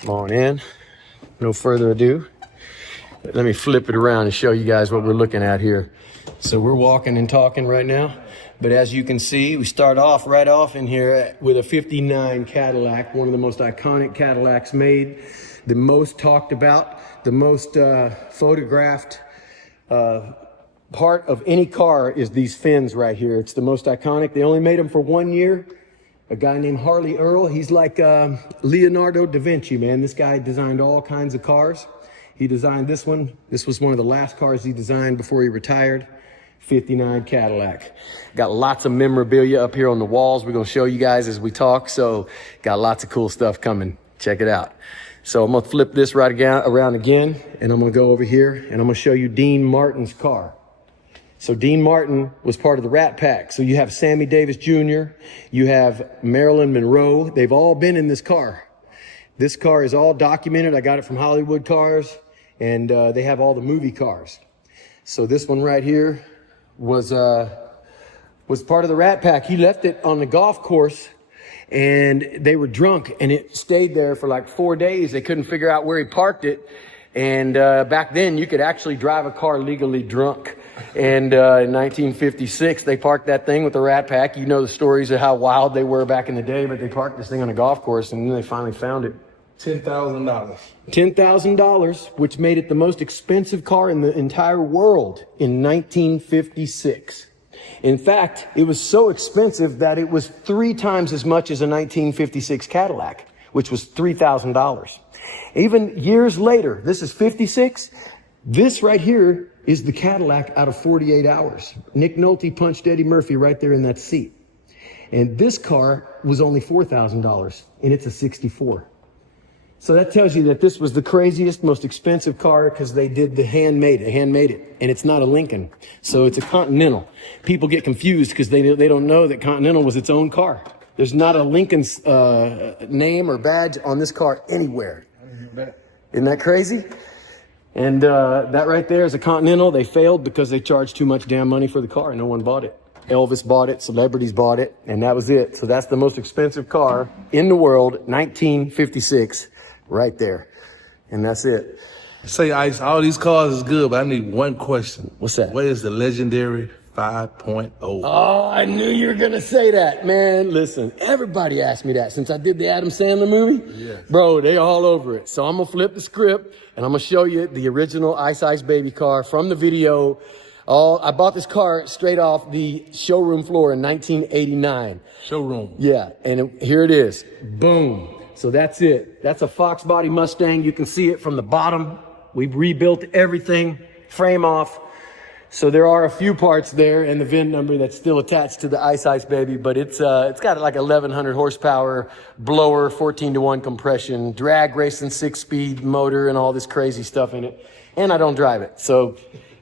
Come on in. No further ado. Let me flip it around and show you guys what we're looking at here. So we're walking and talking right now, but as you can see, we start off right off in here with a 59 Cadillac, one of the most iconic Cadillacs made, the most talked about, the most photographed part of any car is these fins right here. It's the most iconic. They only made them for 1 year. A guy named Harley Earl, he's like Leonardo da Vinci, man. This guy designed all kinds of cars. He designed this one. This was one of the last cars he designed before he retired. 59 Cadillac. Got lots of memorabilia up here on the walls. We're gonna show you guys as we talk. So got lots of cool stuff coming. Check it out. So I'm gonna flip this right around again, and I'm gonna go over here and I'm gonna show you Dean Martin's car. So Dean Martin was part of the Rat Pack. So you have Sammy Davis Jr., you have Marilyn Monroe. They've all been in this car. This car is all documented. I got it from Hollywood Cars, and they have all the movie cars. So this one right here was part of the Rat Pack. He left it on the golf course, and they were drunk, and it stayed there for like 4 days. They couldn't figure out where he parked it. And back then, you could actually drive a car legally drunk. And in 1956, they parked that thing with the Rat Pack. You know the stories of how wild they were back in the day, but they parked this thing on a golf course, and then they finally found it. $10,000. $10,000, which made it the most expensive car in the entire world in 1956. In fact, it was so expensive that it was 3 times as much as a 1956 Cadillac, which was $3,000. Even years later, this is 56. This right here is the Cadillac out of 48 hours. Nick Nolte punched Eddie Murphy right there in that seat. And this car was only $4,000, and it's a 64. So that tells you that this was the craziest, most expensive car because they did the handmade it, and it's not a Lincoln. So it's a Continental. People get confused because they don't know that Continental was its own car. There's not a Lincoln's name or badge on this car anywhere. Isn't that crazy? And that right there is a Continental. They failed because they charged too much damn money for the car. No one bought it. Elvis bought it, celebrities bought it, and that was it. So that's the most expensive car in the world, 1956, right there. And that's it. Say, Ice, all these cars is good, but I need one question. What's that? Where is the legendary 5.0? Oh, I knew you were going to say that, man. Listen, everybody asked me that since I did the Adam Sandler movie. Yes. Bro, they all over it. So I'm going to flip the script, and I'm going to show you the original Ice Ice Baby car from the video. I bought this car straight off the showroom floor in 1989. Showroom. Yeah, and here it is. Boom. So that's it. That's a Fox body Mustang. You can see it from the bottom. We've rebuilt everything, frame off. So there are a few parts there and the VIN number that's still attached to the Ice Ice Baby, but it's got like 1,100 horsepower, blower, 14-to-1 compression, drag racing 6-speed motor, and all this crazy stuff in it. And I don't drive it, so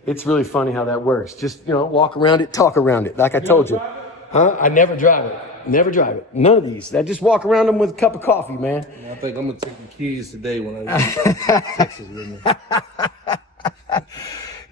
it's really funny how that works. Just, walk around it, talk around it, like I told you. Huh? I never drive it. Never drive it. None of these. I just walk around them with a cup of coffee, man. I think I'm going to take the keys today when I go to Texas with me.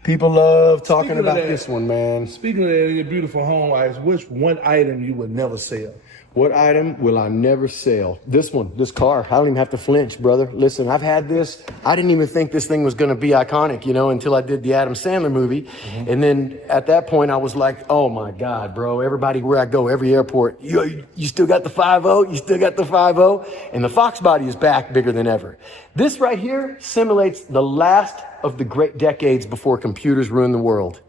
People love talking about this one, man. Speaking of that, your beautiful home, Ice, which one item you would never sell? What item will I never sell? This one, this car. I don't even have to flinch, brother. Listen, I've had this. I didn't even think this thing was going to be iconic, until I did the Adam Sandler movie. Mm-hmm. And then at that point, I was like, oh my God, bro. Everybody where I go, every airport, you still got the 5.0? You still got the 5.0? And the Fox body is back bigger than ever. This right here simulates the last of the great decades before computers ruined the world.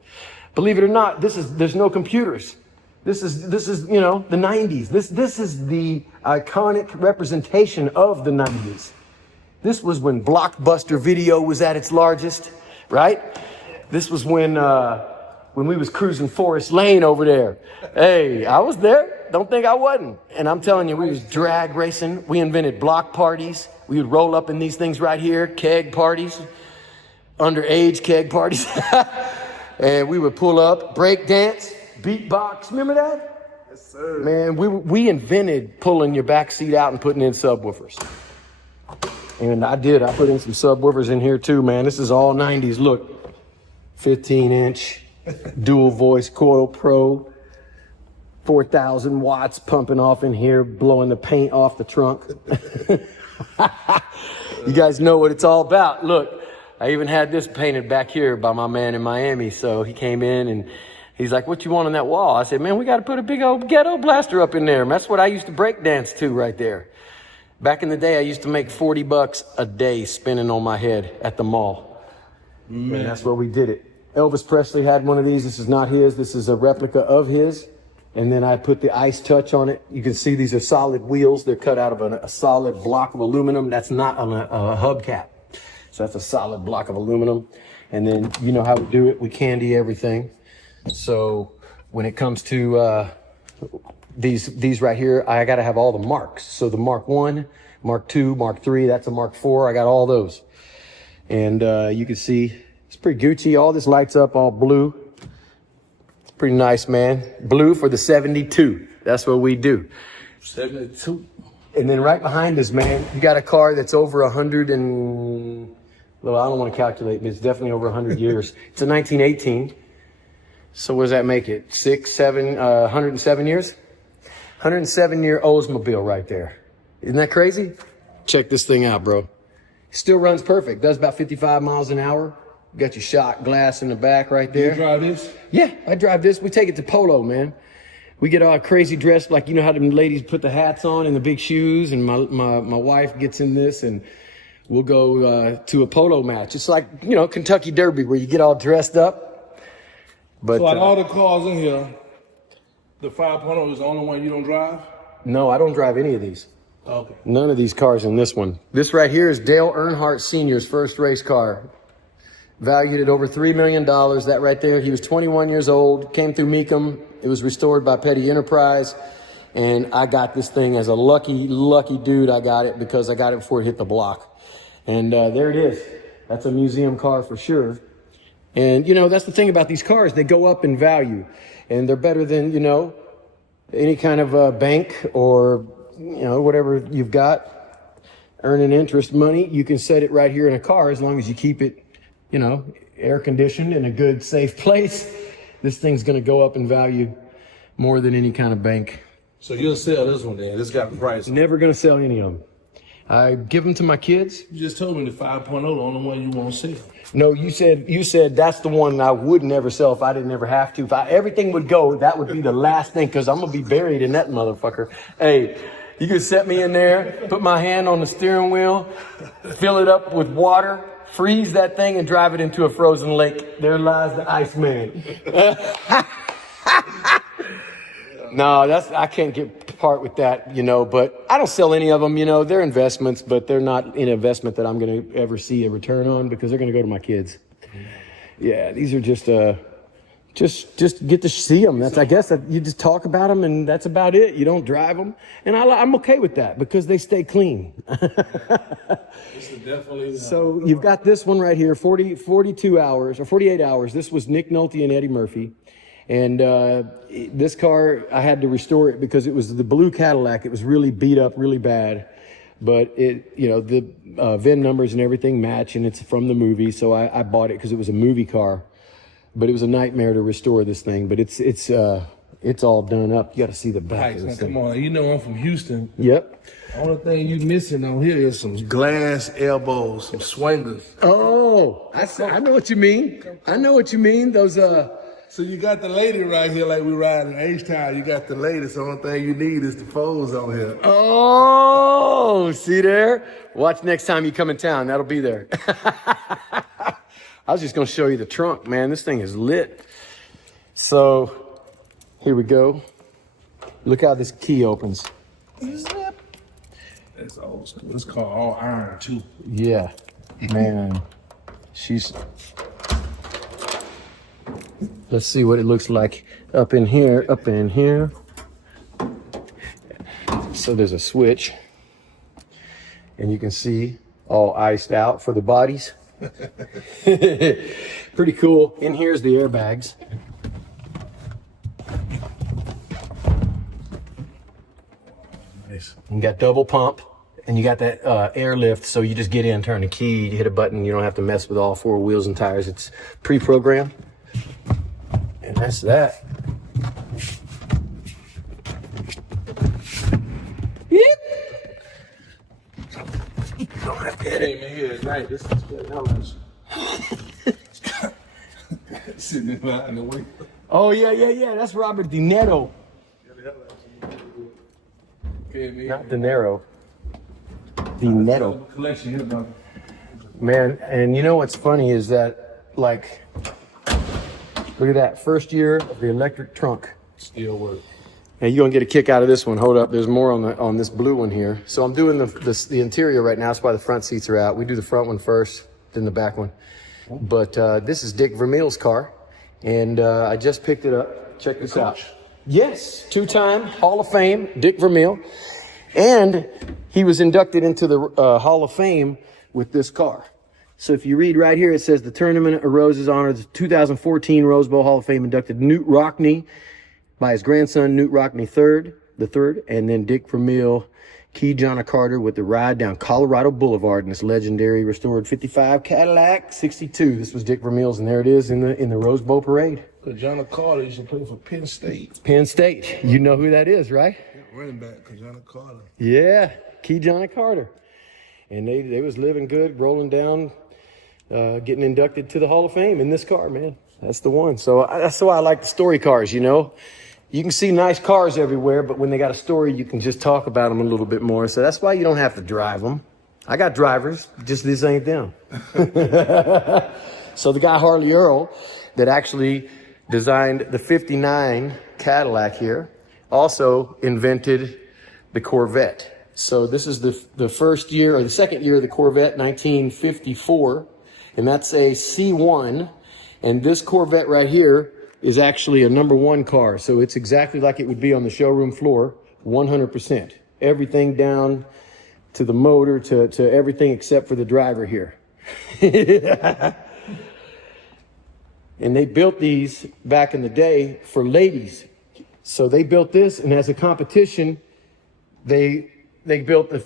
Believe it or not, there's no computers. This is the 90s. This is the iconic representation of the 90s. This was when Blockbuster Video was at its largest, right? This was when we was cruising Forest Lane over there. Hey, I was there. Don't think I wasn't. And I'm telling you, we was drag racing. We invented block parties. We would roll up in these things right here, keg parties, underage keg parties. And we would pull up, break dance, beatbox. Remember that? Yes, sir. Man, we invented pulling your back seat out and putting in subwoofers. And I did. I put in some subwoofers in here too, man. This is all 90s. Look, 15-inch, dual voice coil pro, 4,000 watts pumping off in here, blowing the paint off the trunk. You guys know what it's all about. Look, I even had this painted back here by my man in Miami. So he came in and he's like, what you want on that wall? I said, man, we got to put a big old ghetto blaster up in there. And that's what I used to break dance to right there. Back in the day, I used to make $40 a day spinning on my head at the mall. Man. And that's where we did it. Elvis Presley had one of these. This is not his. This is a replica of his. And then I put the ice touch on it. You can see these are solid wheels. They're cut out of a solid block of aluminum. That's not a hubcap. So that's a solid block of aluminum. And then you know how we do it. We candy everything. So when it comes to these right here, I got to have all the marks. So the Mark 1, Mark 2, Mark 3, that's a Mark 4. I got all those. And you can see it's pretty Gucci. All this lights up all blue. Pretty nice, man. Blue for the 72. That's what we do. 72. And then right behind us, man, you got a car that's over 100 and, well, I don't want to calculate, but it's definitely over 100 years. It's a 1918. So what does that make it? 107 years? 107-year Oldsmobile right there. Isn't that crazy? Check this thing out, bro. Still runs perfect. Does about 55 miles an hour. Got your shot glass in the back right there. You drive this? Yeah, I drive this. We take it to Polo, man. We get all crazy dressed, like you know how them ladies put the hats on and the big shoes, and my wife gets in this, and we'll go to a polo match. It's like, you know, Kentucky Derby where you get all dressed up. But so out of all the cars in here, the 5.0 is the only one you don't drive? No, I don't drive any of these. Okay. None of these cars in this one. This right here is Dale Earnhardt Sr.'s first race car. Valued at over $3 million. That right there, he was 21 years old, came through Mecum. It was restored by Petty Enterprise. And I got this thing as a lucky dude. I got it because I got it before it hit the block. And there it is. That's a museum car for sure. And, you know, that's the thing about these cars. They go up in value. And they're better than, you know, any kind of bank or, you know, whatever you've got. Earning interest money. You can set it right here in a car as long as you keep it, you know, air conditioned in a good, safe place. This thing's going to go up in value more than any kind of bank. So you'll sell this one then? This got the price. Never going to sell any of them. I give them to my kids. You just told me the 5.0 the only one you won't sell. No, you said that's the one I would never sell if I didn't ever have to. If everything would go, that would be the last thing because I'm going to be buried in that motherfucker. Hey, you can set me in there, put my hand on the steering wheel, fill it up with water, freeze that thing and drive it into a frozen lake. There lies the Iceman. No, I can't get part with that, you know, but I don't sell any of them, you know, they're investments, but they're not an investment that I'm going to ever see a return on because they're going to go to my kids. Yeah, these are just get to see them. That's, I guess, that you just talk about them and that's about it. You don't drive them. And I'm okay with that because they stay clean. This is definitely So you've got this one right here, 42 hours or 48 hours. This was Nick Nolte and Eddie Murphy. And this car, I had to restore it because it was the blue Cadillac. It was really beat up, really bad. But it, you know, the VIN numbers and everything match, and it's from the movie. So I bought it because it was a movie car. But it was a nightmare to restore this thing. But it's all done up. You got to see the back of this thing. Come on, you know I'm from Houston. Yep. Only thing you missing on here is some glass elbows, some swingers. Oh, I know what you mean. I know what you mean. Those So you got the lady right here like we ride in H-Town. You got the lady. So the only thing you need is the foes on here. Oh, see there? Watch next time you come in town. That'll be there. I was just going to show you the trunk, man. This thing is lit. So here we go. Look how this key opens. Zip. That's old school. It's called all iron too. Yeah, man. Let's see what it looks like up in here, So there's a switch. And you can see all iced out for the bodies. Pretty cool. In here's the airbags. Nice. You got double pump. And you got that airlift, so you just get in, turn the key, you hit a button. You don't have to mess with all four wheels and tires. It's pre-programmed. And that's that. don't have to edit me here at night. This is good. How much? Sitting behind the window. Oh, yeah. That's Robert De Niro. Not De Niro. De Niro. Collection here, brother. Man, and you know what's funny is that, like, look at that. First year of the electric trunk. Still work. Now you're gonna get a kick out of this one. Hold up, there's more on this blue one here. So I'm doing the interior right now. That's why the front seats are out. We do the front one first, then the back one. But this is Dick Vermeil's car, and I just picked it up. Check this out. Yes, 2-time Hall of Fame, Dick Vermeil, and he was inducted into the Hall of Fame with this car. So if you read right here, it says the Tournament of Roses honored the 2014 Rose Bowl Hall of Fame inducted Newt Rockne by his grandson, Newt Rockne III, and then Dick Vermeil, Key John Carter with the ride down Colorado Boulevard in this legendary restored 55 Cadillac 62. This was Dick Vermeil's, and there it is in the Rose Bowl parade. John Carter used to play for Penn State. Penn State. You know who that is, right? Running back, John Carter. Yeah, Key John Carter. And they was living good, rolling down, getting inducted to the Hall of Fame in this car, man. That's the one. So that's why I like the story cars, you know. You can see nice cars everywhere, but when they got a story, you can just talk about them a little bit more. So that's why you don't have to drive them. I got drivers, just this ain't them. So the guy Harley Earl that actually designed the 59 Cadillac here also invented the Corvette. So this is the first year, or the second year of the Corvette, 1954, and that's a C1. And this Corvette right here is actually a #1 car. So it's exactly like it would be on the showroom floor, 100%. Everything down to the motor, to everything except for the driver here. And they built these back in the day for ladies. So they built this, and as a competition, they built the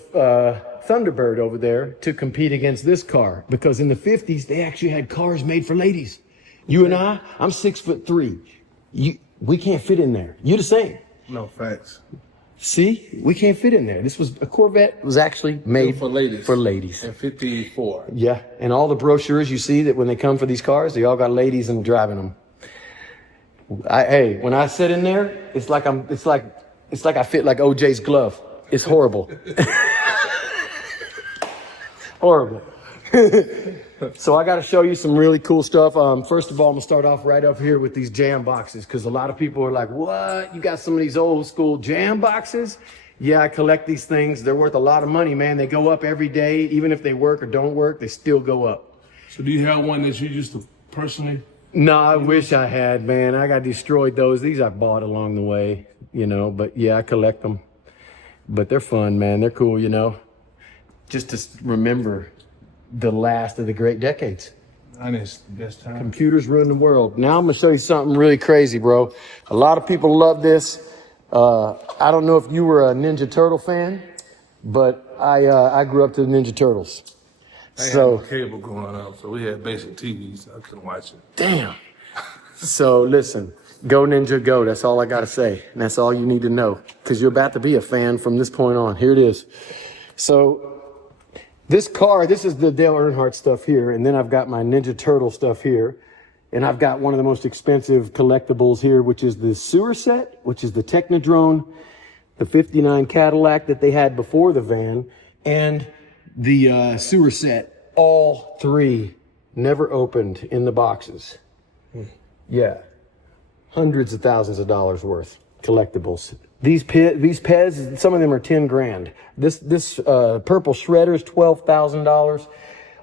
Thunderbird over there to compete against this car. Because in the 50s, they actually had cars made for ladies. You and I'm 6'3". We can't fit in there. You the same. No, facts. See, we can't fit in there. A Corvette was actually made for ladies. For ladies. In 54. Yeah, and all the brochures you see that when they come for these cars, they all got ladies and driving them. Hey, when I sit in there, it's like I fit like OJ's glove. It's horrible. Horrible. So I got to show you some really cool stuff. First of all, I'm gonna start off right up here with these jam boxes, because a lot of people are like, what? You got some of these old school jam boxes? Yeah, I collect these things. They're worth a lot of money, man. They go up every day. Even if they work or don't work, they still go up. So do you have one that you used to personally? No, I wish I had, man. I got destroyed those. These I bought along the way, you know, but yeah, I collect them. But they're fun, man. They're cool, you know, just to remember the last of the great decades. And it's the best time. Computers ruin the world. Now I'm gonna show you something really crazy, bro. A lot of people love this. I don't know if you were a Ninja Turtle fan, but I grew up to the Ninja Turtles. I had no cable growing up, so we had basic TVs. I couldn't watch it. Damn. So listen, go Ninja go. That's all I gotta say, and that's all you need to know, because you're about to be a fan from this point on. Here it is. So this car, this is the Dale Earnhardt stuff here, and then I've got my Ninja Turtle stuff here, and I've got one of the most expensive collectibles here, which is the sewer set, which is the Technodrome, the 59 Cadillac that they had before the van, and the sewer set. All three never opened in the boxes. Yeah, hundreds of thousands of dollars worth collectibles. These Pez, some of them are 10 grand. This purple shredder is $12,000.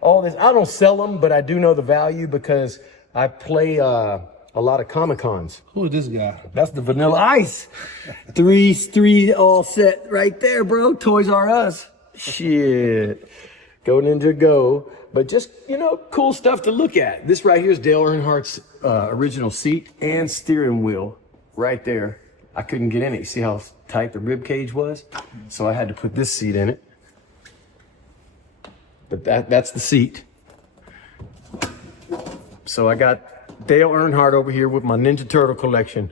All this, I don't sell them, but I do know the value because I play a lot of Comic-Cons. Who is this guy? That's the Vanilla Ice. three all set right there, bro. Toys R Us. Shit. Go Ninja go. But just, you know, cool stuff to look at. This right here is Dale Earnhardt's original seat and steering wheel right there. I couldn't get in it. You see how tight the rib cage was? So I had to put this seat in it. But that's the seat. So I got Dale Earnhardt over here with my Ninja Turtle collection.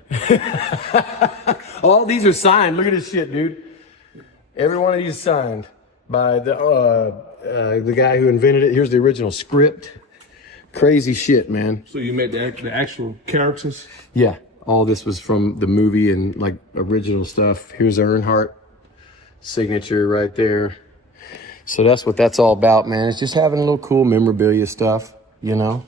All these are signed. Look at this shit, dude. Every one of these is signed. by the guy who invented it. Here's the original script. Crazy shit, man. So you made the actual characters? Yeah, all this was from the movie and like original stuff. Here's Earnhardt signature right there. So that's what that's all about, man. It's just having a little cool memorabilia stuff, you know,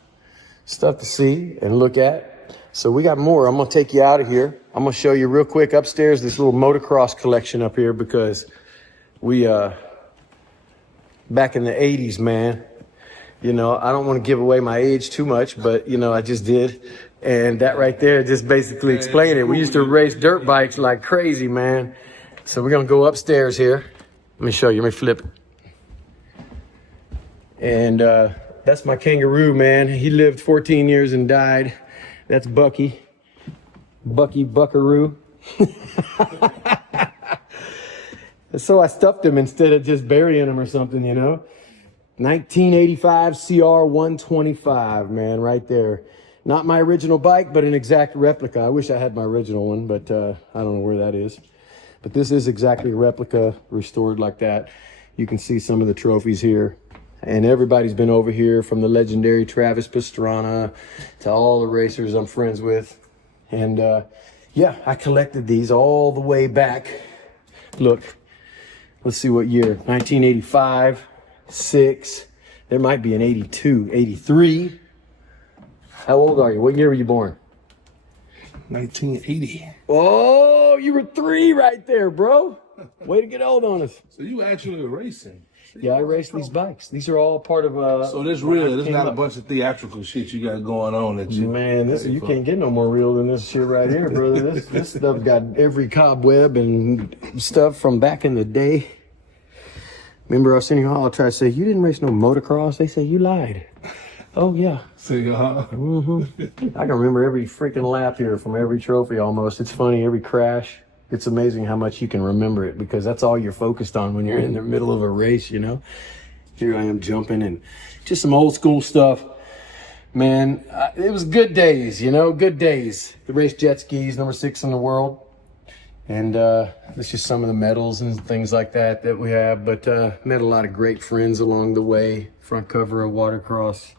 stuff to see and look at. So we got more. I'm gonna take you out of here. I'm gonna show you real quick upstairs this little motocross collection up here, because we back in the 80s, man. You know, I don't want to give away my age too much, but, you know, I just did. And that right there just basically explained it. We used to race dirt bikes like crazy, man. So we're going to go upstairs here. Let me show you. Let me flip it. And that's my kangaroo, man. He lived 14 years and died. That's Bucky. Bucky Buckaroo. So I stuffed him instead of just burying him or something, you know. 1985 CR 125, man, right there. Not my original bike, but an exact replica. I wish I had my original one, but I don't know where that is. But this is exactly a replica, restored like that. You can see some of the trophies here. And everybody's been over here, from the legendary Travis Pastrana to all the racers I'm friends with. And yeah, I collected these all the way back. Look, let's see what year. 1985. 6, there might be an 82, 83. How old are you? What year were you born? 1980. Oh, you were 3 right there, bro. Way to get old on us. So you actually were racing? Yeah, I raced these bikes. These are all part of So this real. There's not a bunch of theatrical shit you got going on that you. Man, this you can't get no more real than this shit right here, brother. This stuff got every cobweb and stuff from back in the day. Remember, I was sitting here, I'll try to say, you didn't race no motocross. They say, you lied. Oh, yeah. See, I can remember every freaking lap here from every trophy almost. It's funny, every crash. It's amazing how much you can remember it, because that's all you're focused on when you're in the middle of a race, you know? Here I am jumping and just some old school stuff. Man, it was good days, you know, good days. The race jet skis, number 6 in the world. And it's just some of the medals and things like that we have. But met a lot of great friends along the way. Front cover of Watercross.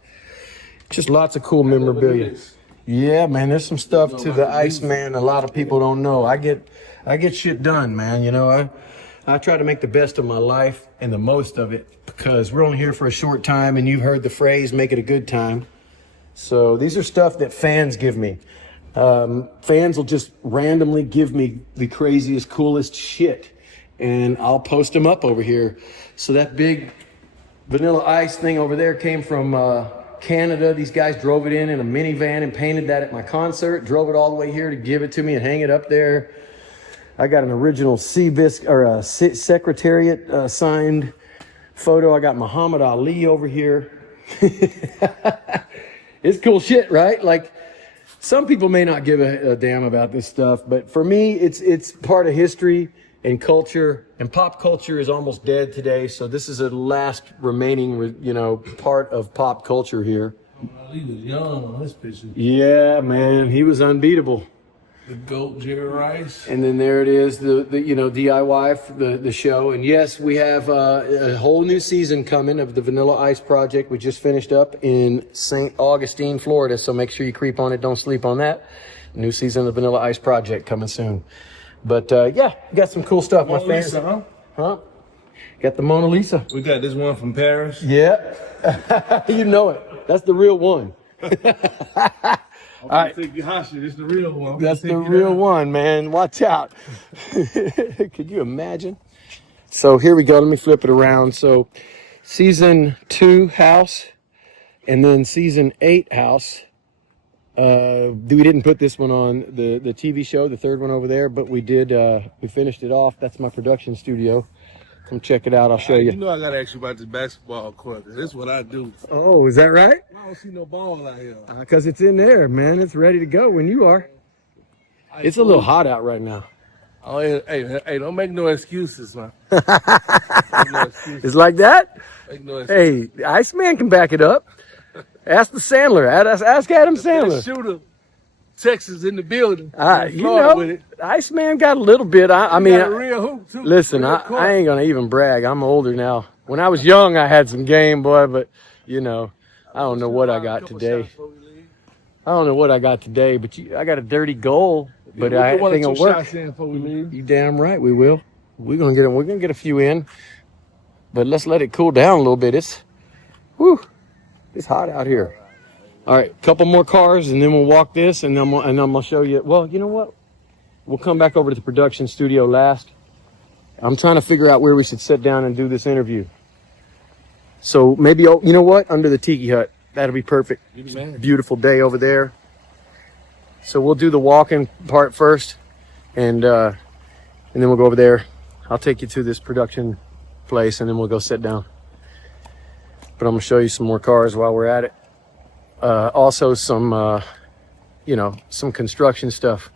Just lots of cool memorabilia. Yeah, man, there's some stuff to the Iceman a lot of people don't know. I get shit done, man. You know, I try to make the best of my life and the most of it, because we're only here for a short time, and you've heard the phrase, make it a good time. So these are stuff that fans give me. Fans will just randomly give me the craziest, coolest shit, and I'll post them up over here. So that big Vanilla Ice thing over there came from Canada. These guys drove it in a minivan and painted that at my concert, drove it all the way here to give it to me and hang it up there. I got an original Seabiscuit or a Secretariat signed photo. I got Muhammad Ali over here. It's cool shit, right? Like, some people may not give a damn about this stuff, but for me, it's part of history and culture, and pop culture is almost dead today. So this is a last remaining, you know, part of pop culture here. He was young on this picture. Yeah, man, he was unbeatable. The GOAT, Jerry Rice. And then there it is, the you know, DIY, the show. And yes, we have a whole new season coming of the Vanilla Ice Project. We just finished up in St. Augustine, Florida. So make sure you creep on it. Don't sleep on that. New season of the Vanilla Ice Project coming soon. But yeah, we got some cool stuff. Mona Lisa, huh? Got the Mona Lisa. We got this one from Paris. Yeah. You know it. That's the real one. All right. Take you hostage. It's the real one. That's the real one, man. Watch out. Could you imagine? So here we go. Let me flip it around. So season 2 house, and then season 8 house. We didn't put this one on the TV show, the third one over there, but we did. We finished it off. That's my production studio. Come check it out. I'll show you. You know I gotta ask you about this basketball court. This is what I do. Oh, is that right? I don't see no ball out here. Because it's in there, man. It's ready to go when you are. It's a little hot out right now. Oh, hey, don't make no excuses, man. It's like that? Make no excuses. Hey, Iceman can back it up. Ask the Sandler. Ask Adam Sandler. Shooter Texas in the building. You know, with it. Iceman got a little bit. I mean, Got a real hoop too. listen, Real I ain't gonna even brag. I'm older now. When I was young, I had some game, boy, but you know, I don't know what I got today. I don't know what I got today, but I got a dirty goal. But I think it'll work. You damn right we will. We're gonna get a few in, but let's let it cool down a little bit. It's hot out here. All right, couple more cars, and then we'll walk this, and then I'm gonna show you. Well, you know what? We'll come back over to the production studio last. I'm trying to figure out where we should sit down and do this interview. So maybe, you know what? Under the tiki hut. That'll be perfect. Beautiful day over there. So we'll do the walking part first, and then we'll go over there. I'll take you to this production place, and then we'll go sit down. But I'm gonna show you some more cars while we're at it. Also some, some construction stuff,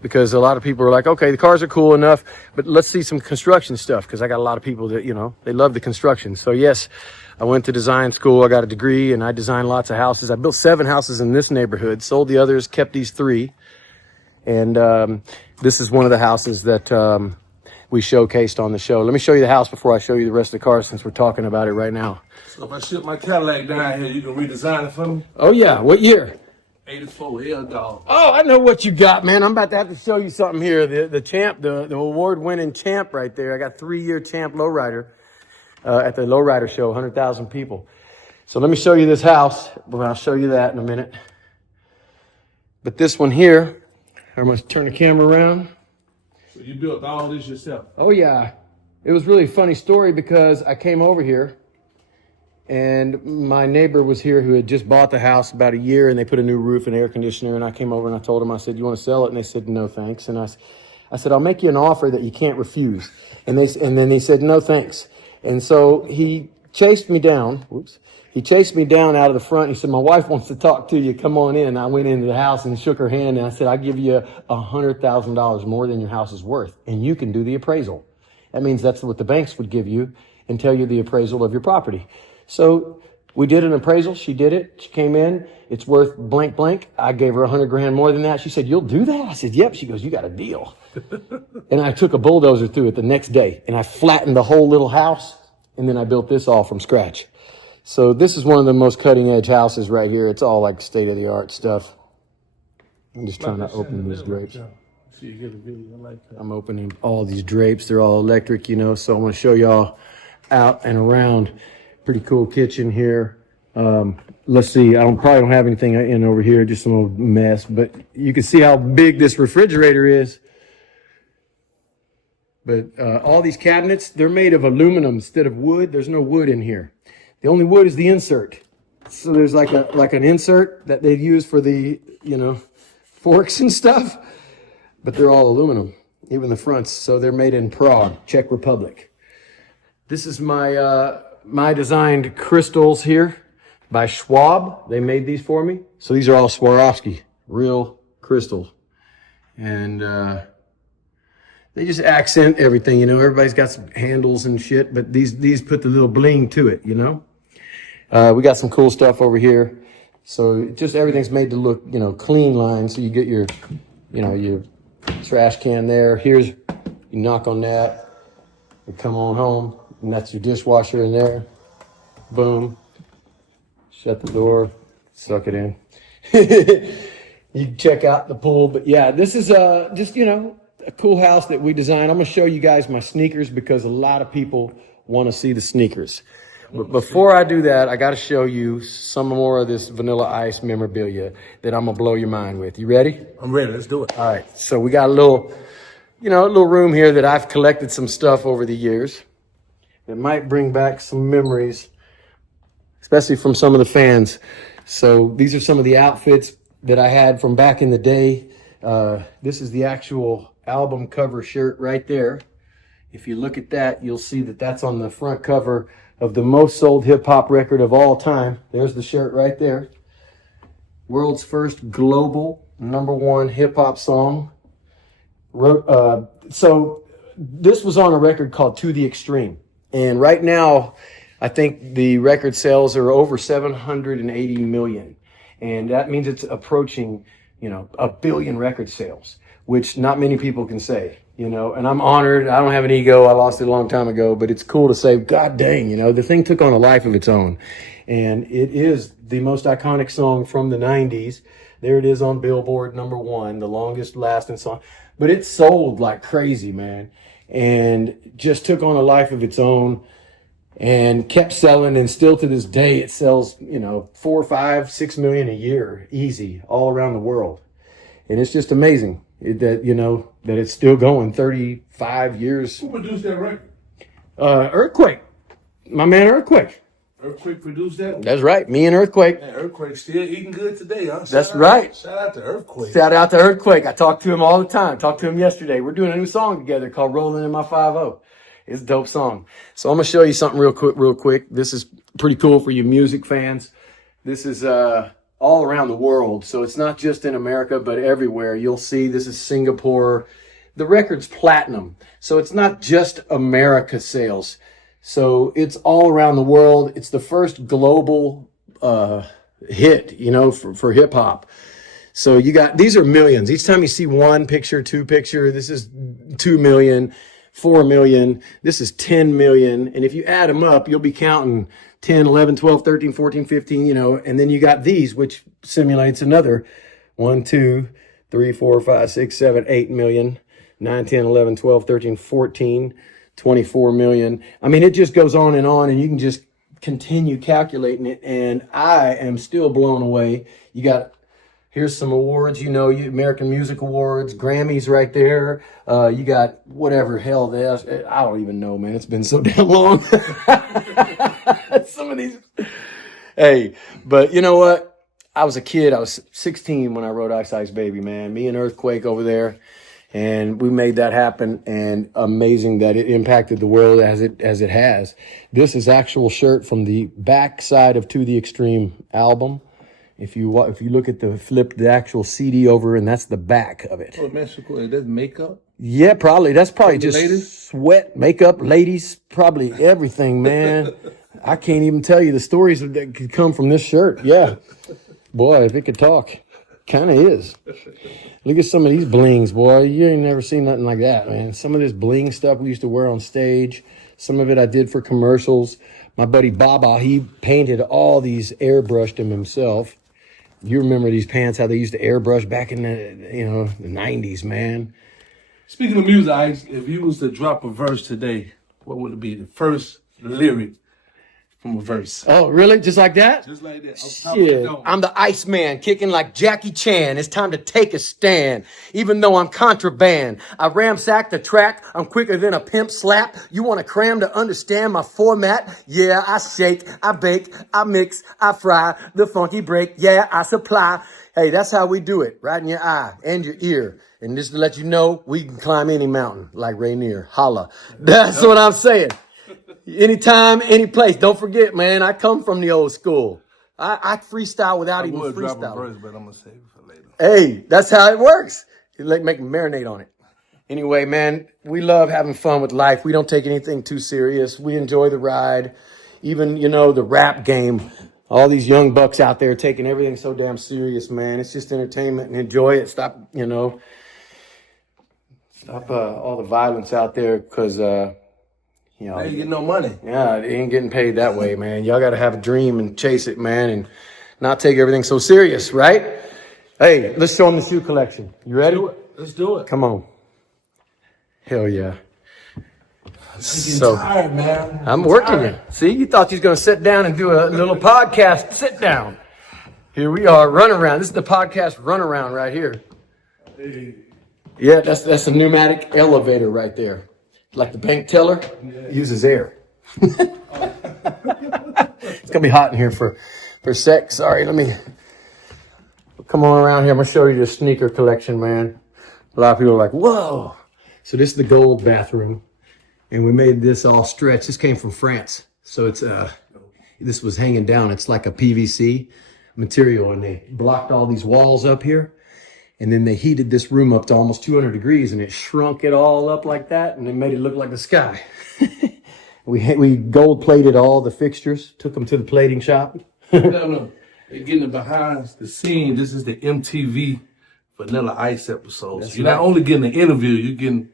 because a lot of people are like, okay, the cars are cool enough, but let's see some construction stuff, because I got a lot of people that, they love the construction. So yes, I went to design school. I got a degree, and I designed lots of houses. I built 7 houses in this neighborhood, sold the others, kept these 3. And this is one of the houses that we showcased on the show. Let me show you the house before I show you the rest of the car, since we're talking about it right now. So if I ship my Cadillac down here, you can redesign it for me? Oh yeah, what year? 84, hell dog. Oh, I know what you got, man. I'm about to have to show you something here. The champ, the award-winning champ right there. I got 3-year champ Lowrider at the Lowrider show, 100,000 people. So let me show you this house. Well, I'll show you that in a minute. But this one here, I'm going to turn the camera around. So you built all this yourself? Oh, yeah. It was really a funny story, because I came over here, and my neighbor was here who had just bought the house about a year, and they put a new roof and air conditioner, and I came over and I told them, I said, you want to sell it? And they said, no, thanks. And I said, I'll make you an offer that you can't refuse. And then he said, no, thanks. And so he chased me down. He chased me down out of the front. He said, my wife wants to talk to you. Come on in. I went into the house and shook her hand, and I said, I'll give you $100,000 more than your house is worth, and you can do the appraisal. That means that's what the banks would give you and tell you the appraisal of your property. So we did an appraisal. She did it. She came in. It's worth blank, blank. I gave her $100,000 more than that. She said, you'll do that? I said, yep. She goes, you got a deal. And I took a bulldozer through it the next day, and I flattened the whole little house, and then I built this all from scratch. So this is one of the most cutting edge houses right here. It's all like state of the art stuff. I'm just trying to open these drapes. I'm opening all these drapes. They're all electric, so I'm going to show y'all out and around. Pretty cool kitchen here. Let's see. Probably don't have anything in over here, just some old mess, but you can see how big this refrigerator is. But all these cabinets, they're made of aluminum instead of wood. There's no wood in here. The only wood is the insert. So there's like an insert that they use for the, forks and stuff, but they're all aluminum, even the fronts. So they're made in Prague, Czech Republic. This is my designed crystals here by Schwab. They made these for me. So these are all Swarovski, real crystal. And they just accent everything, Everybody's got some handles and shit, but these put the little bling to it, We got some cool stuff over here. So just everything's made to look, clean lines. So you get your, your trash can there. You knock on that, you come on home, and that's your dishwasher in there. Boom. Shut the door, suck it in. You can check out the pool, but yeah, this is just, a cool house that we designed. I'm going to show you guys my sneakers, because a lot of people want to see the sneakers. But before I do that, I got to show you some more of this Vanilla Ice memorabilia that I'm going to blow your mind with. You ready? I'm ready. Let's do it. All right. So we got a little room here that I've collected some stuff over the years that might bring back some memories, especially from some of the fans. So these are some of the outfits that I had from back in the day. This is the actual album cover shirt right there. If you look at that, you'll see that that's on the front cover of the most sold hip-hop record of all time. There's the shirt right there. World's first global #1 hip-hop song. So this was on a record called To the Extreme. And right now, I think the record sales are over 780 million. And that means it's approaching 1 billion record sales, which not many people can say, and I'm honored. I don't have an ego. I lost it a long time ago, but it's cool to say, God dang, the thing took on a life of its own. And it is the most iconic song from the 90s. There it is on Billboard #1, the longest lasting song. But it sold like crazy, man, and just took on a life of its own and kept selling. And still to this day, it sells, 4, 5, 6 million a year, easy, all around the world. And it's just amazing that it's still going 35 years. Who produced that record? Earthquake. My man Earthquake. Earthquake produced that? That's right. Me and Earthquake. Man, Earthquake's still eating good today, huh? That's right. Shout out to Earthquake. Shout out to Earthquake. I talk to him all the time. Talked to him yesterday. We're doing a new song together called Rolling in My 5-0. It's a dope song. So I'm going to show you something real quick. This is pretty cool for you music fans. This is all around the world. So it's not just in America, but everywhere. You'll see this is Singapore. The record's platinum. So it's not just America sales. So it's all around the world. It's the first global hit, for hip hop. So these are millions. Each time you see 1 picture, 2 picture, this is 2 million, 4 million. This is 10 million. And if you add them up, you'll be counting 10, 11, 12, 13, 14, 15, and then you got these, which simulates another 1, 2, 3, 4, 5, 6, 7, 8 million, 9, 10, 11, 12, 13, 14, 24 million. I mean, it just goes on, and you can just continue calculating it. And I am still blown away. Here's some awards, American Music Awards, Grammys right there. You got whatever hell there's. I don't even know, man. It's been so damn long. Some of these. Hey, but you know what? I was a kid. I was 16 when I wrote Ice Ice Baby, man. Me and Earthquake over there. And we made that happen, and amazing that it impacted the world as it has. This is actual shirt from the back side of To the Extreme album. If you look at the actual CD over, and that's the back of it. Oh, man, so cool. Is that makeup? Yeah, probably. That's probably just ladies? Sweat, makeup, ladies, probably everything, man. I can't even tell you the stories that could come from this shirt. Yeah. Boy, if it could talk. Kind of is. Look at some of these blings, boy. You ain't never seen nothing like that, man. Some of this bling stuff we used to wear on stage. Some of it I did for commercials. My buddy Baba, he painted all these, airbrushed them himself. You remember these pants, how they used to airbrush back in the 90s, man. Speaking of music, Ice, if you was to drop a verse today, what would it be? The first lyric from a verse. Oh, really? Just like that? Just like that. Shit. I'm the Iceman, kicking like Jackie Chan. It's time to take a stand. Even though I'm contraband, I ramsack the track. I'm quicker than a pimp slap. You want to cram to understand my format? Yeah, I shake, I bake, I mix, I fry. The funky break, yeah, I supply. Hey, that's how we do it. Right in your eye and your ear. And just to let you know, we can climb any mountain like Rainier. Holla. That's what I'm saying. Anytime, any place. Don't forget, man, I come from the old school. I freestyle without even freestyling. Drop a verse, but I'm going to save it for later. Hey, that's how it works. You make them marinate on it. Anyway, man, we love having fun with life. We don't take anything too serious. We enjoy the ride. Even, the rap game. All these young bucks out there taking everything so damn serious, man. It's just entertainment, and enjoy it. Stop all the violence out there, because... They ain't getting no money. Yeah, they ain't getting paid that way, man. Y'all got to have a dream and chase it, man, and not take everything so serious, right? Hey, let's show them the shoe collection. You ready? Let's do it. Come on. Hell yeah. I'm tired, man. I'm working you. See, you thought you was going to sit down and do a little podcast sit down. Here we are, run around. This is the podcast run around right here. Yeah, that's a pneumatic elevator right there. Like the bank teller, uses air. It's gonna be hot in here for a sec. Sorry, let me come on around here. I'm gonna show you the sneaker collection, man. A lot of people are like, whoa. So this is the gold bathroom, and we made this all stretch. This came from France. So it's this was hanging down. It's like a PVC material, and they blocked all these walls up here. And then they heated this room up to almost 200 degrees, and it shrunk it all up like that, and it made it look like the sky. We gold plated all the fixtures, took them to the plating shop. No. They're getting behind the scene. This is the MTV Vanilla Ice episodes. That's You're right. not only getting an interview, you're getting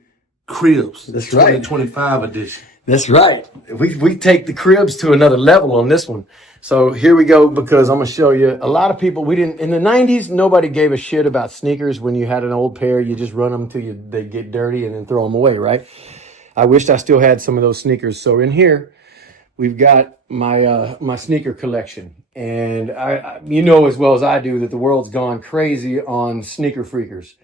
Cribs. That's right. 2025 edition. That's right. We take the cribs to another level on this one. So here we go, because I'm going to show you a lot of people. We didn't, in the 90s, nobody gave a shit about sneakers. When you had an old pair, you just run them till they get dirty and then throw them away, right? I wished I still had some of those sneakers. So in here, we've got my sneaker collection. And you know as well as I do that the world's gone crazy on sneaker freakers.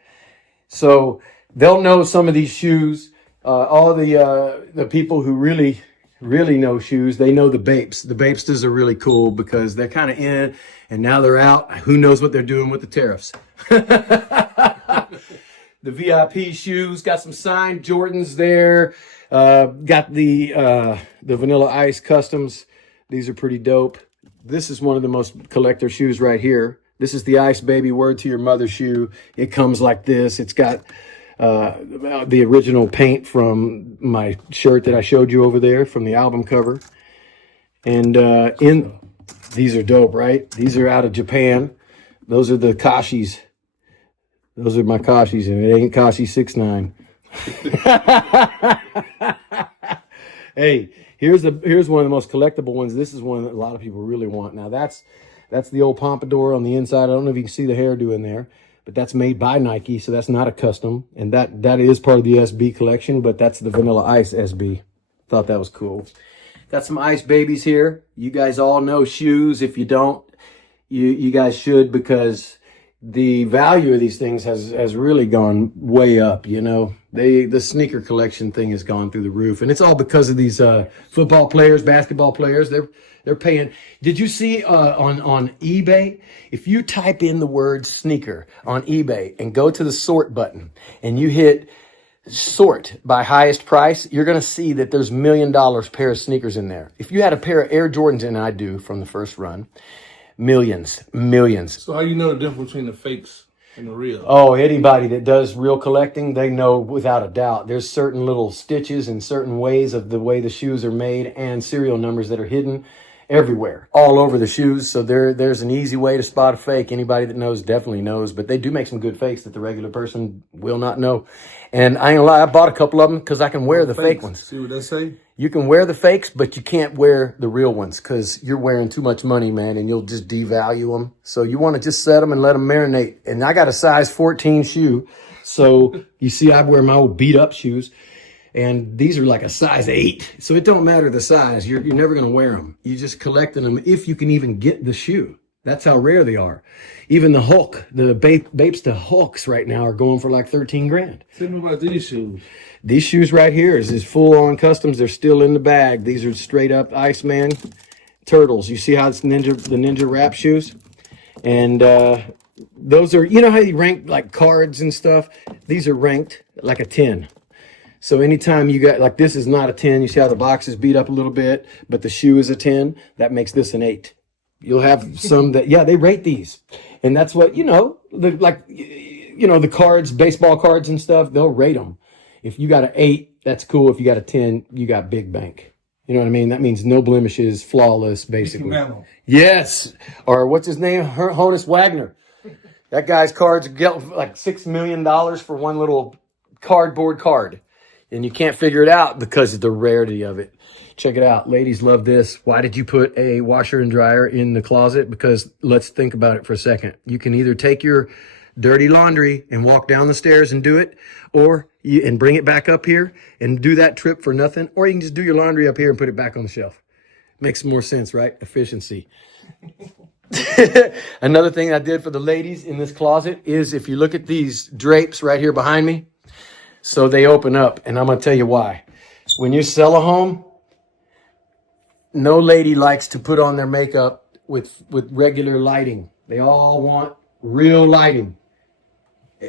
So they'll know some of these shoes. All the people who really know shoes, they know the Bapes. The Bapesters are really cool because they're kind of in and now they're out. Who knows what they're doing with the tariffs? The VIP shoes, got some signed Jordans there. Got the Vanilla Ice Customs. These are pretty dope. This is one of the most collector shoes right here. This is the Ice Baby Word to Your Mother shoe. It comes like this. It's got the original paint from my shirt that I showed you over there from the album cover. And these are dope, right? These are out of Japan. Those are the Kashis. Those are my Kashis, and it ain't Kashi 6'9". Hey, here's one of the most collectible ones. This is one that a lot of people really want. Now that's the old pompadour on the inside. I don't know if you can see the hairdo in there, but that's made by Nike, so that's not a custom. And that is part of the SB collection, but that's the Vanilla Ice SB. Thought that was cool. Got some Ice Babies here. You guys all know shoes. If you don't, you guys should, because the value of these things has really gone way up. You know, the sneaker collection thing has gone through the roof, and it's all because of these football players, basketball players. They're paying. Did you see on eBay? If you type in the word sneaker on eBay and go to the sort button and you hit sort by highest price, you're going to see that there's $1 million pair of sneakers in there. If you had a pair of Air Jordans, and I do from the first run, millions. So how you know the difference between the fakes and the real? Oh, anybody that does real collecting, they know without a doubt. There's certain little stitches and certain ways of the way the shoes are made and serial numbers that are hidden everywhere, all over the shoes. So there's an easy way to spot a fake. Anybody that knows definitely knows, but they do make some good fakes that the regular person will not know. And I ain't gonna lie, I bought a couple of them because I can wear the fake ones. See what they say? You can wear the fakes, but you can't wear the real ones because you're wearing too much money, man, and you'll just devalue them. So you want to just set them and let them marinate. And I got a size 14 shoe. So you see, I wear my old beat up shoes, and these are like a size 8. So it don't matter the size. You're never going to wear them. You're just collecting them if you can even get the shoe. That's how rare they are. Even the Hulk, the Bapesta Hulks right now are going for like 13 grand. Tell me about these shoes. These shoes right here is full on customs. They're still in the bag. These are straight up Iceman Turtles. You see how it's the Ninja Wrap shoes? And those are, you know how you rank like cards and stuff? These are ranked like a 10. So anytime you got, like, this is not a 10. You see how the box is beat up a little bit, but the shoe is a 10. That makes this an 8. You'll have some that, yeah, they rate these. And that's what, you know, the cards, baseball cards and stuff, they'll rate them. If you got an 8, that's cool. If you got a 10, you got big bank. You know what I mean? That means no blemishes, flawless, basically. Yes. Or what's his name? Honus Wagner. That guy's cards get like $6 million for one little cardboard card. And you can't figure it out because of the rarity of it. Check it out. Ladies love this. Why did you put a washer and dryer in the closet? Because let's think about it for a second. You can either take your dirty laundry and walk down the stairs and do it, and bring it back up here and do that trip for nothing, or you can just do your laundry up here and put it back on the shelf. Makes more sense, right? Efficiency. Another thing I did for the ladies in this closet is, if you look at these drapes right here behind me, so they open up, and I'm going to tell you why. When you sell a home, no lady likes to put on their makeup with regular lighting. They all want real lighting.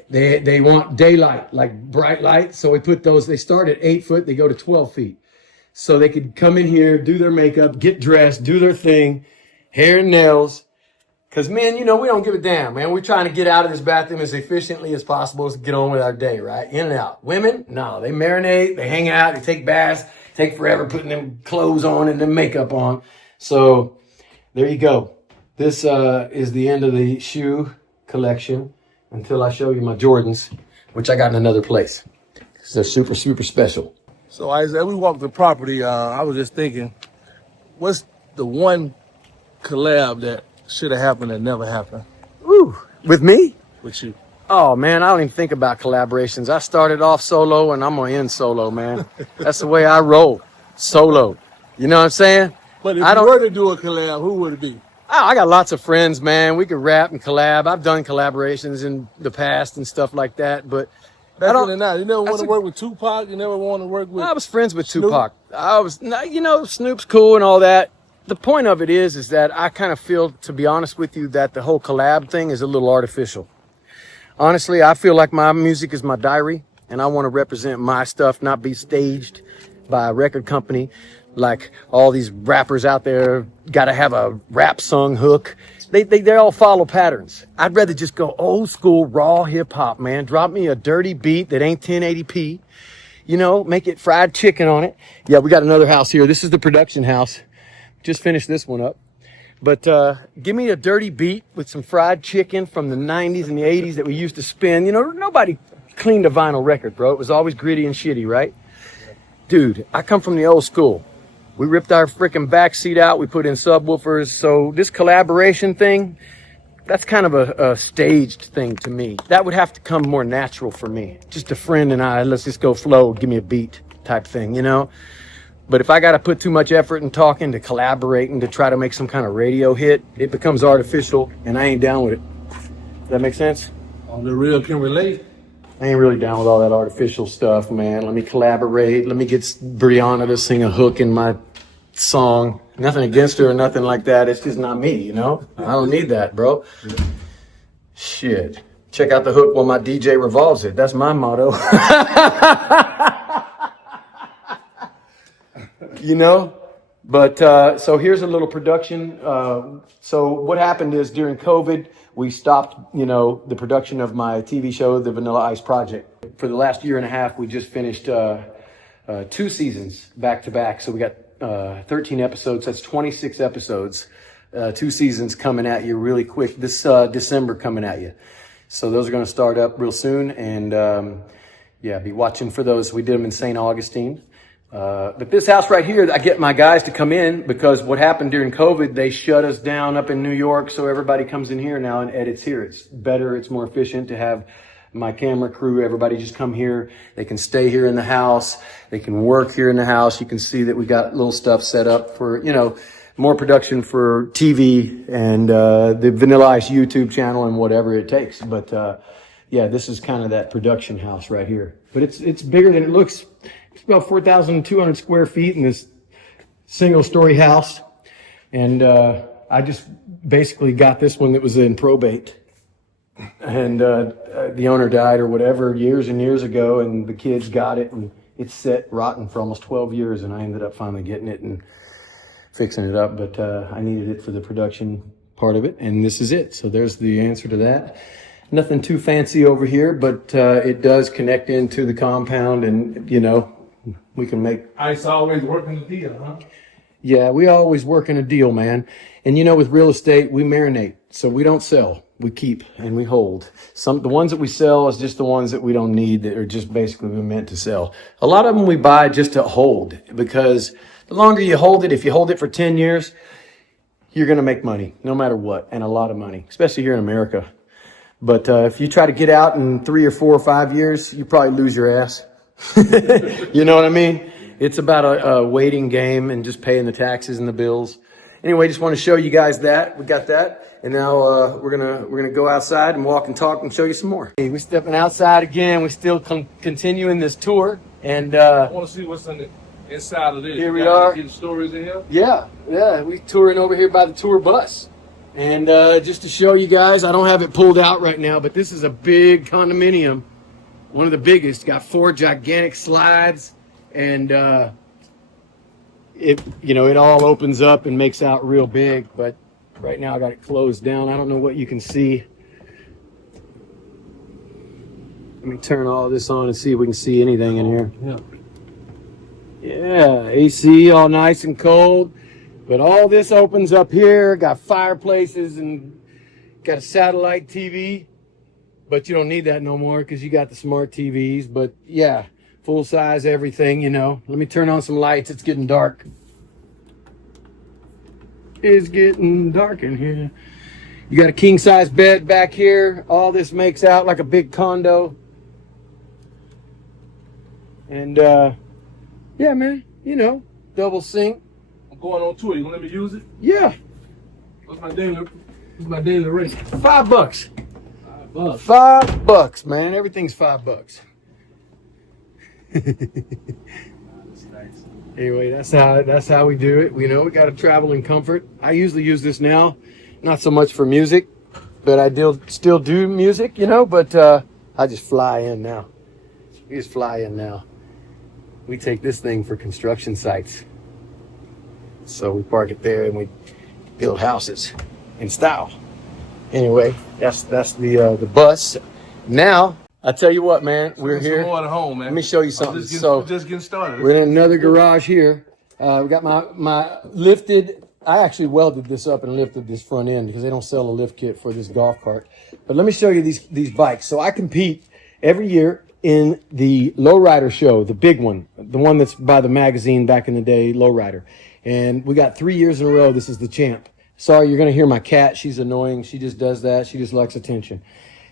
They want daylight, like bright light. So we put those, they start at 8 foot, they go to 12 feet. So they could come in here, do their makeup, get dressed, do their thing, hair and nails. Because, men, you know, we don't give a damn, man. We're trying to get out of this bathroom as efficiently as possible to get on with our day, right? In and out. Women, no, they marinate, they hang out, they take baths, take forever putting them clothes on and their makeup on. So there you go. This is the end of the shoe collection. until I show you my Jordans, which I got in another place. They're super, super special. So as we walked the property, I was just thinking, what's the one collab that should have happened that never happened Ooh, with me? with you? Oh man, I don't even think about collaborations. I started off solo and I'm gonna end solo, man. That's the way I roll, solo. You know what I'm saying? But if I you don't. were to do a collab, who would it be? I got lots of friends, man. We could rap and collab. I've done collaborations in the past and stuff like that, but Back I don't. in the 90s, you never want that's to a- work with Tupac. You never want to work with. I was friends with Snoop? Tupac. I was, you know, Snoop's cool and all that. The point of it is that I kind of feel, to be honest with you, that the whole collab thing is a little artificial. Honestly, I feel like my music is my diary, and I want to represent my stuff, not be staged by a record company like all these rappers out there got to have a rap song hook. They all follow patterns. I'd rather just go old school, raw hip hop, man. Drop me a dirty beat that ain't 1080p. You know, make it fried chicken on it. Yeah, we got another house here. This is the production house. Just finished this one up. But give me a dirty beat with some fried chicken from the 90s and the 80s that we used to spin. You know, nobody cleaned a vinyl record, bro. It was always gritty and shitty, right? Dude, I come from the old school. We ripped our freaking backseat out. We put in subwoofers. So this collaboration thing, that's kind of a staged thing to me. That would have to come more natural for me. Just a friend and I, let's just go flow, give me a beat type thing, you know? But if I got to put too much effort in talking to collaborating to try to make some kind of radio hit, it becomes artificial and I ain't down with it. Does that make sense? On the real can relate. I ain't really down with all that artificial stuff, man. Let me collaborate. Let me get Brianna to sing a hook in my song. Nothing against her or nothing like that. It's just not me, you know? I don't need that, bro. Shit. Check out the hook while my DJ revolves it. That's my motto. You know? But so here's a little production. So what happened is during COVID, we stopped, you know, the production of my TV show, The Vanilla Ice Project. For the last year and a half, we just finished 2 seasons back to back. So we got 13 episodes. That's 26 episodes. 2 seasons coming at you really quick. This December coming at you. So those are going to start up real soon. And yeah, be watching for those. We did them in St. Augustine. But this house right here, I get my guys to come in because what happened during COVID, they shut us down up in New York. So everybody comes in here now and edits here. It's better. It's more efficient to have my camera crew, everybody just come here. They can stay here in the house. They can work here in the house. You can see that we got little stuff set up for, you know, more production for TV and the Vanilla Ice YouTube channel and whatever it takes. But yeah, this is kind of that production house right here. But it's bigger than it looks. It's about 4,200 square feet in this single story house. And I just basically got this one that was in probate. And the owner died or whatever years and years ago, and the kids got it, and it's set rotten for almost 12 years, and I ended up finally getting it and fixing it up, but I needed it for the production part of it, and this is it. So there's the answer to that. Nothing too fancy over here, but it does connect into the compound, and, you know, we can make... Ice always working the deal, huh? Yeah, we always working a deal, man. And, you know, with real estate, we marinate, so we don't sell. We keep and we hold. The ones that we sell is just the ones that we don't need, that are just basically meant to sell. A lot of them we buy just to hold, because the longer you hold it, if you hold it for 10 years, you're going to make money no matter what, and a lot of money, especially here in America. But if you try to get out in 3 or 4 or 5 years, you probably lose your ass. You know what I mean? It's about a waiting game and just paying the taxes and the bills. Anyway, just want to show you guys that. We got that. And now we're gonna go outside and walk and talk and show you some more. Hey, we're stepping outside again. We're still continuing this tour. And I want to see what's on the inside of this. Here we are. Getting stories in here. Yeah, we touring over here by the tour bus. And just to show you guys, I don't have it pulled out right now, but this is a big condominium. One of the biggest. Got 4 gigantic slides, and it all opens up and makes out real big, but right now I got it closed down. I don't know what you can see. Let me turn all this on and see if we can see anything in here. Yeah, AC all nice and cold, but all this opens up here. Got fireplaces and got a satellite TV but you don't need that no more because you got the smart TVs. But yeah, full size everything, you know. Let me turn on some lights. It's getting dark. It's getting dark in here. You got a king size bed back here. All this makes out like a big condo. And yeah, man, you know, double sink. I'm going on tour. You gonna let me use it? Yeah. What's my daily rate? $5. $5. $5, man. Everything's $5. That's nice. Anyway, that's how we do it. You know, we got to travel in comfort. I usually use this now, not so much for music, but I still do music, you know, but I just fly in now. We just fly in now. We take this thing for construction sites. So we park it there and we build houses in style. Anyway, that's the bus. Now, I tell you what, man, we're here. More at home, man. Let me show you something. Just getting started. We're in another garage here. We got my lifted. I actually welded this up and lifted this front end because they don't sell a lift kit for this golf cart. But let me show you these bikes. So I compete every year in the Lowrider show, the big one, the one that's by the magazine back in the day, Lowrider. And we got 3 years in a row. This is the champ. Sorry, you're going to hear my cat. She's annoying. She just does that. She just likes attention.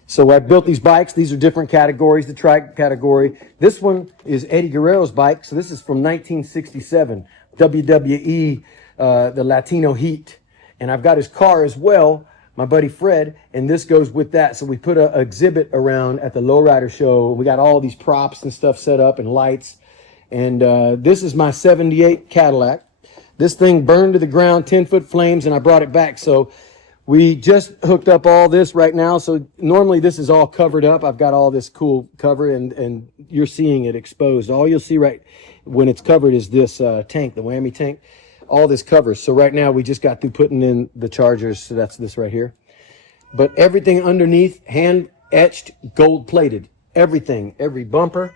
So I built these bikes. These are different categories, the trike category. This one is Eddie Guerrero's bike. So this is from 1967, WWE, the Latino Heat. And I've got his car as well, my buddy Fred, and this goes with that. So we put an exhibit around at the Lowrider show. We got all these props and stuff set up and lights. And this is my 78 Cadillac. This thing burned to the ground, 10-foot flames, and I brought it back. So we just hooked up all this right now. So normally this is all covered up. I've got all this cool cover, and you're seeing it exposed. All you'll see right when it's covered is this tank, the whammy tank. All this covers. So right now we just got through putting in the chargers. So that's this right here. But everything underneath, hand etched, gold plated. Everything, every bumper.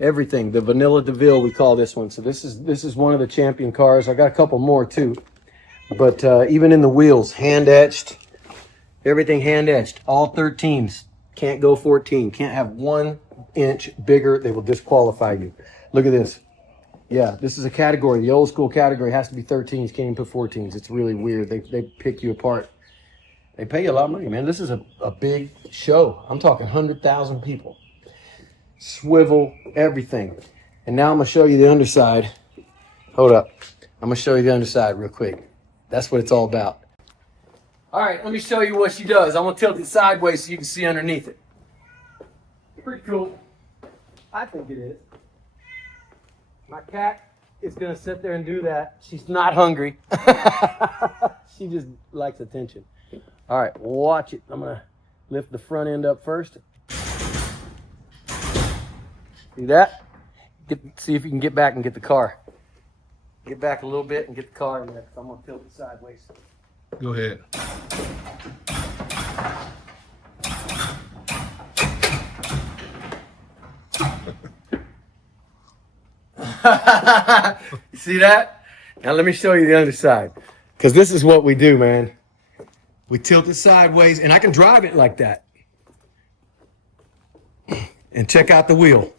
Everything, the Vanilla DeVille, we call this one. So this is one of the champion cars. I got a couple more too, but even in the wheels, hand etched, everything hand etched. All 13s, can't go 14. Can't have 1 inch bigger. They will disqualify you. Look at this. Yeah, this is a category. The old school category has to be 13s. Can't even put 14s. It's really weird. They pick you apart. They pay you a lot of money, man. This is a big show. I'm talking 100,000 people. Swivel, everything. And now I'm going to show you the underside. Hold up. I'm going to show you the underside real quick. That's what it's all about. All right, let me show you what she does. I'm going to tilt it sideways so you can see underneath it. Pretty cool. I think it is. My cat is going to sit there and do that. She's not hungry. She just likes attention. All right, watch it. I'm going to lift the front end up first. See that? See if you can get back and get the car. Get back a little bit and get the car in there. I'm going to tilt it sideways. Go ahead. See that? Now let me show you the underside. Because this is what we do, man. We tilt it sideways, and I can drive it like that. And check out the wheel.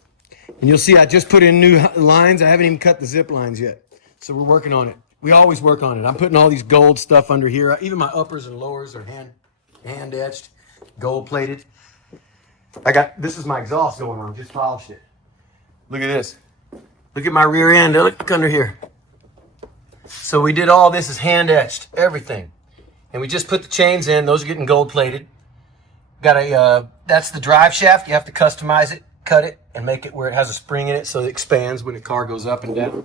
And you'll see I just put in new lines. I haven't even cut the zip lines yet. So we're working on it. We always work on it. I'm putting all these gold stuff under here. Even my uppers and lowers are hand etched, gold plated. This is my exhaust going on. Just polished it. Look at this. Look at my rear end. Look under here. So we did all this is hand etched, everything. And we just put the chains in. Those are getting gold plated. That's the drive shaft. You have to customize it, cut it, and make it where it has a spring in it so it expands when the car goes up and down.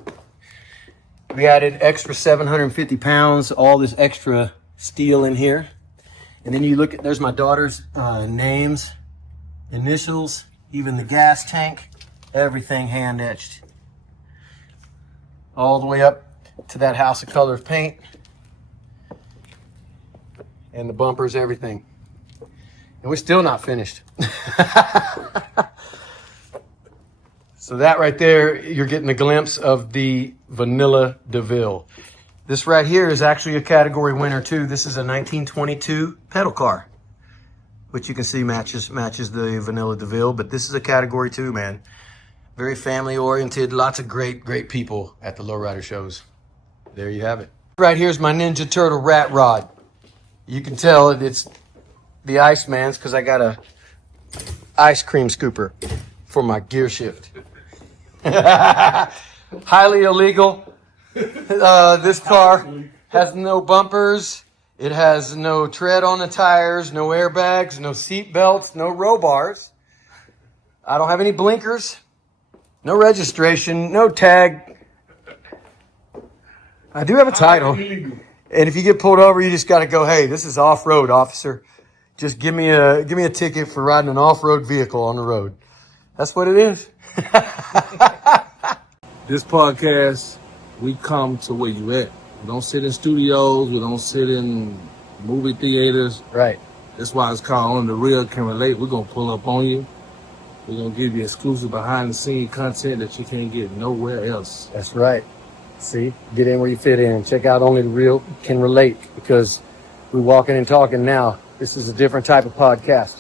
We added extra 750 pounds, all this extra steel in here. And then you look at, there's my daughter's names, initials, even the gas tank, everything hand etched. All the way up to that house of colors paint. And the bumpers, everything. And we're still not finished. So that right there, you're getting a glimpse of the Vanilla DeVille. This right here is actually a category winner too. This is a 1922 pedal car. which you can see matches the Vanilla DeVille. But this is a category 2, man. Very family oriented. Lots of great people at the Lowrider shows. There you have it. Right here's my Ninja Turtle rat rod. You can tell it's the Iceman's because I got a ice cream scooper for my gear shift. Highly illegal. This car has no bumpers. It has no tread on the tires, no airbags, no seat belts, no row bars. I don't have any blinkers, no registration, no tag. I do have a title. And if you get pulled over, you just got to go, hey, this is off-road, officer. Just give me a ticket for riding an off-road vehicle on the road. That's what it is. This podcast, we come to where you at. We don't sit in studios. We don't sit in movie theaters. Right. That's why it's called Only the Real Can Relate. We're going to pull up on you. We're going to give you exclusive behind-the-scenes content that you can't get nowhere else. That's right. See, get in where you fit in. Check out Only the Real Can Relate, because we're walking and talking now. This is a different type of podcast.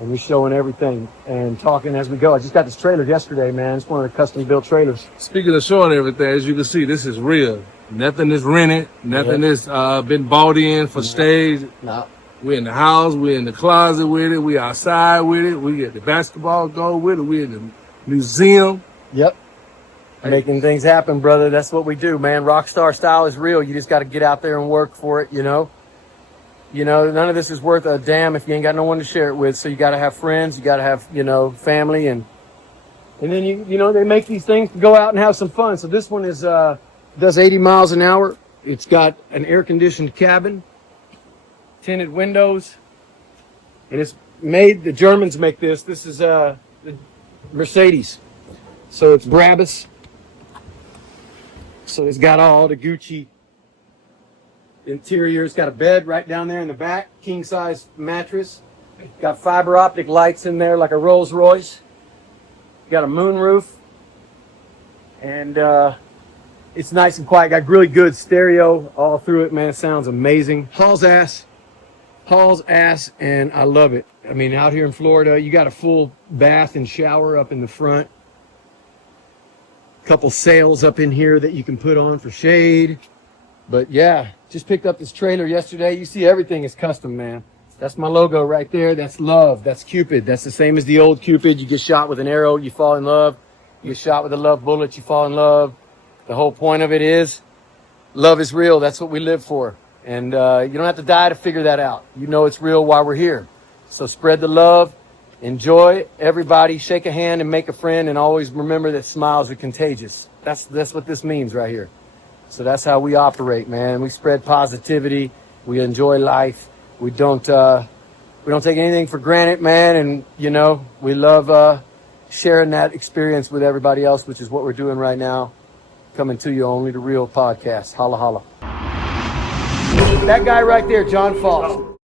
And we're showing everything and talking as we go. I just got this trailer yesterday, man. It's one of the custom-built trailers. Speaking of showing everything, as you can see, this is real. Nothing is rented. Nothing is been bought in for stage. No. We're in the house. We're in the closet with it. We outside with it. We at the basketball goal with it. We're in the museum. Yep. Making things happen, brother. That's what we do, man. Rockstar style is real. You just got to get out there and work for it, you know. You know, none of this is worth a damn if you ain't got no one to share it with. So you got to have friends. You got to have, you know, family. And then, you know, they make these things to go out and have some fun. So this one is does 80 miles an hour. It's got an air-conditioned cabin, tinted windows. And it's made, the Germans make this. This is the Mercedes. So it's Brabus. So it's got all the Gucci interior. It's got a bed right down there in the back, king size mattress. Got fiber optic lights in there like a Rolls Royce. Got a moonroof. And it's nice and quiet. Got really good stereo all through it, man. It sounds amazing. Hauls ass, and I love it. I mean, out here in Florida, you got a full bath and shower up in the front. Couple sails up in here that you can put on for shade. But yeah, just picked up this trailer yesterday. You see everything is custom, man. That's my logo right there. That's love. That's Cupid. That's the same as the old Cupid. You get shot with an arrow, you fall in love. You get shot with a love bullet, you fall in love. The whole point of it is love is real. That's what we live for. And you don't have to die to figure that out. You know it's real while we're here. So spread the love. Enjoy, everybody. Shake a hand and make a friend, and always remember that smiles are contagious. That's what this means right here. So that's how we operate, man. We spread positivity. We enjoy life. We don't take anything for granted, man. And you know, we love sharing that experience with everybody else, which is what we're doing right now. Coming to you, Only the Real podcast. Holla holla. That guy right there, John Foss.